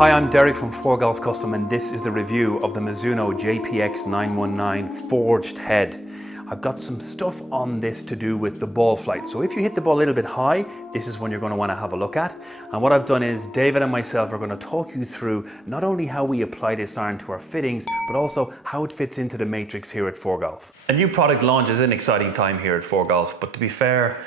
Hi, I'm Derek from ForeGolf Custom, and this is the review of the Mizuno JPX 919 forged head. I've got some stuff on this to do with the ball flight. So if you hit the ball a little bit high, this is one you're going to want to have a look at. And what I've done is David and myself are going to talk you through not only how we apply this iron to our fittings, but also how it fits into the matrix here at ForeGolf. A new product launch is an exciting time here at ForeGolf, but to be fair,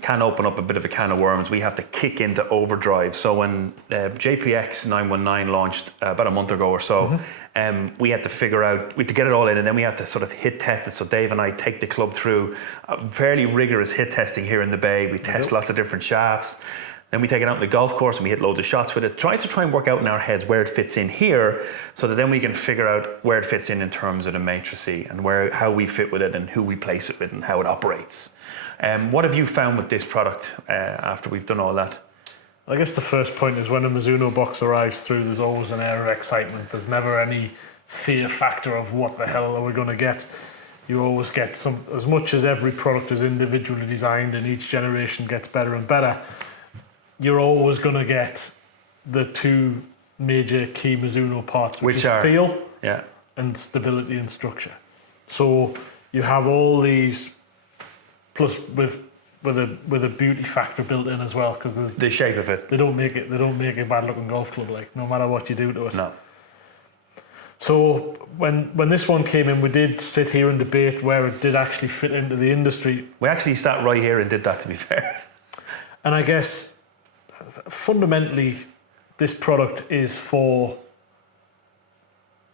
can open up a bit of a can of worms. We have to kick into overdrive. So when JPX 919 launched about a month ago or so, we had to figure out, we had to get it all in, and then we had to sort of hit test it. So Dave and I take the club through a fairly rigorous hit testing here in the bay. We test lots of different shafts. Then we take it out on the golf course and we hit loads of shots with it. Try and work out in our heads where it fits in here, so that then we can figure out where it fits in terms of the matrices and how we fit with it and who we place it with and how it operates. What have you found with this product after we've done all that? I guess the first point is when a Mizuno box arrives through, there's always an air of excitement. There's never any fear factor of what the hell are we going to get. You always get some, as much as every product is individually designed and each generation gets better and better, you're always going to get the two major key Mizuno parts, which is feel and stability and structure. So you have all these, plus with a beauty factor built in as well, because there's the shape of it. They don't make a bad looking golf club, like, no matter what you do to it. No. So when this one came in, we did sit here and debate where it did actually fit into the industry. We actually sat right here and did that, to be fair. And I guess fundamentally this product is for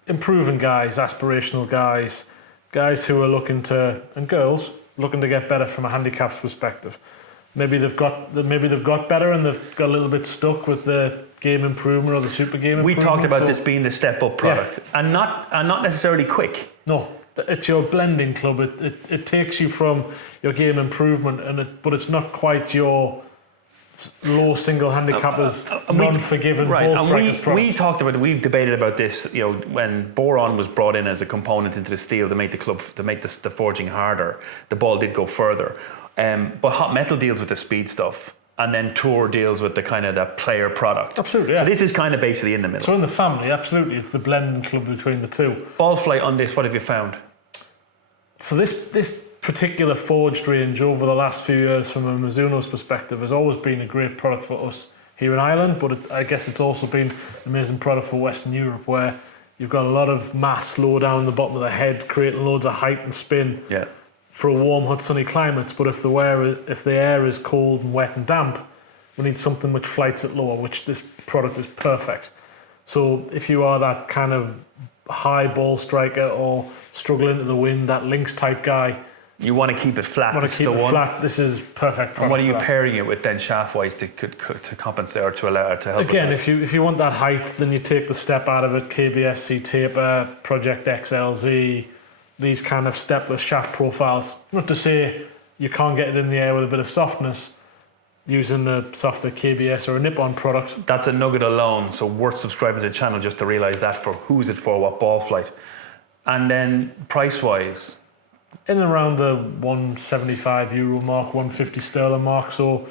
improving guys, aspirational guys who are looking to, and girls looking to get better from a handicap's perspective. Maybe they've got better and they've got a little bit stuck with the game improvement or the super game improvement. We talked about this being the step up product, and not necessarily quick. No, it's your blending club. It takes you from your game improvement, but it's not quite your low single handicappers, non-forgiving ball strikers product. We debated about this, when boron was brought in as a component into the steel to make the forging harder. The ball did go further, but hot metal deals with the speed stuff, and then Tour deals with the kind of that player product. Absolutely, yeah. So this is kind of basically in the middle. So in the family, absolutely, it's the blending club between the two. Ball flight on this, what have you found? So this particular forged range over the last few years, from a Mizuno's perspective, has always been a great product for us here in Ireland, but I guess it's also been an amazing product for Western Europe, where you've got a lot of mass low down the bottom of the head, creating loads of height and spin for a warm, hot, sunny climate. But if the air is cold and wet and damp, we need something which flights it lower, which this product is perfect. So if you are that kind of high ball striker or struggle into the wind, that links type guy, you want to keep it flat. This is perfect. And what are you pairing it with then, shaft-wise, to compensate or to allow to help? Again, if you want that height, then you take the step out of it. KBSC taper, Project XLZ, these kind of stepless shaft profiles. Not to say you can't get it in the air with a bit of softness using a softer KBS or a Nippon product. That's a nugget alone, so worth subscribing to the channel just to realise that, for who's it for, what ball flight. And then price-wise, in and around the €175 mark, 150 sterling mark. So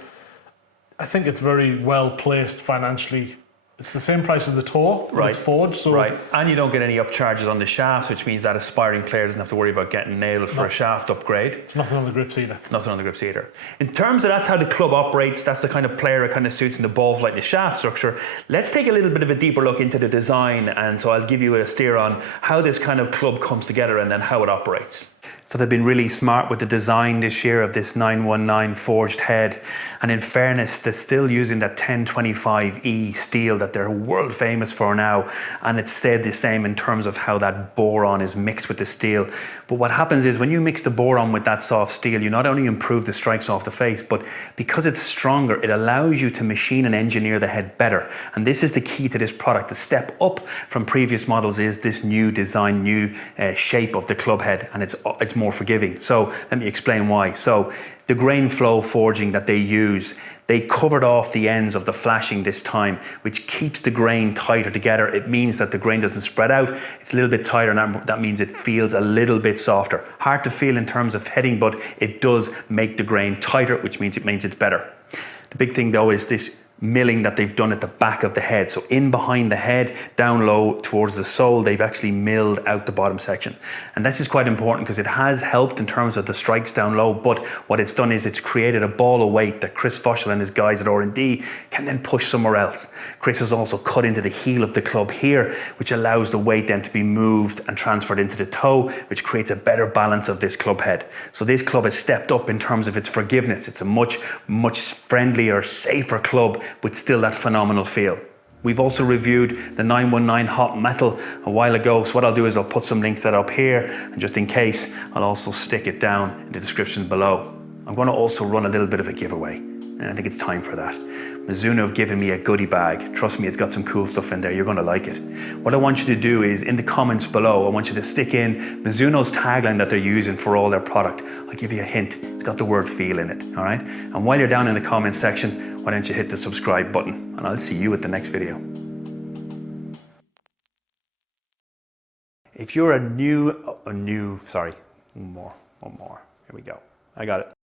I think it's very well placed financially. It's the same price as the Tour, but it's forged. So and you don't get any upcharges on the shafts, which means that aspiring player doesn't have to worry about getting nailed for a shaft upgrade. It's nothing on the grips either. Nothing on the grips either. In terms of that's how the club operates, that's the kind of player it kind of suits in the ball flight and the shaft structure. Let's take a little bit of a deeper look into the design, and so I'll give you a steer on how this kind of club comes together and then how it operates. So they've been really smart with the design this year of this 919 forged head. And in fairness, they're still using that 1025E steel that they're world famous for now. And it's stayed the same in terms of how that boron is mixed with the steel. But what happens is when you mix the boron with that soft steel, you not only improve the strikes off the face, but because it's stronger, it allows you to machine and engineer the head better. And this is the key to this product. The step up from previous models is this new design, new shape of the club head, and it's more forgiving. So let me explain why. So the grain flow forging that they use, they covered off the ends of the flashing this time, which keeps the grain tighter together. It means that the grain doesn't spread out. It's a little bit tighter, and that means it feels a little bit softer. Hard to feel in terms of heading, but it does make the grain tighter, which means it's better. The big thing though is this milling that they've done at the back of the head. So in behind the head, down low towards the sole, they've actually milled out the bottom section. And this is quite important because it has helped in terms of the strikes down low, but what it's done is it's created a ball of weight that Chris Foshel and his guys at R&D can then push somewhere else. Chris has also cut into the heel of the club here, which allows the weight then to be moved and transferred into the toe, which creates a better balance of this club head. So this club has stepped up in terms of its forgiveness. It's a much friendlier, safer club with still that phenomenal feel. We've also reviewed the 919 Hot Metal a while ago, so what I'll do is I'll put some links that up here, and just in case, I'll also stick it down in the description below. I'm going to also run a little bit of a giveaway, and I think it's time for that. Mizuno have given me a goodie bag. Trust me, it's got some cool stuff in there. You're going to like it. What I want you to do is, in the comments below, I want you to stick in Mizuno's tagline that they're using for all their product. I'll give you a hint. It's got the word feel in it, all right? And while you're down in the comments section, why don't you hit the subscribe button, and I'll see you at the next video. If you're one more. Here we go. I got it.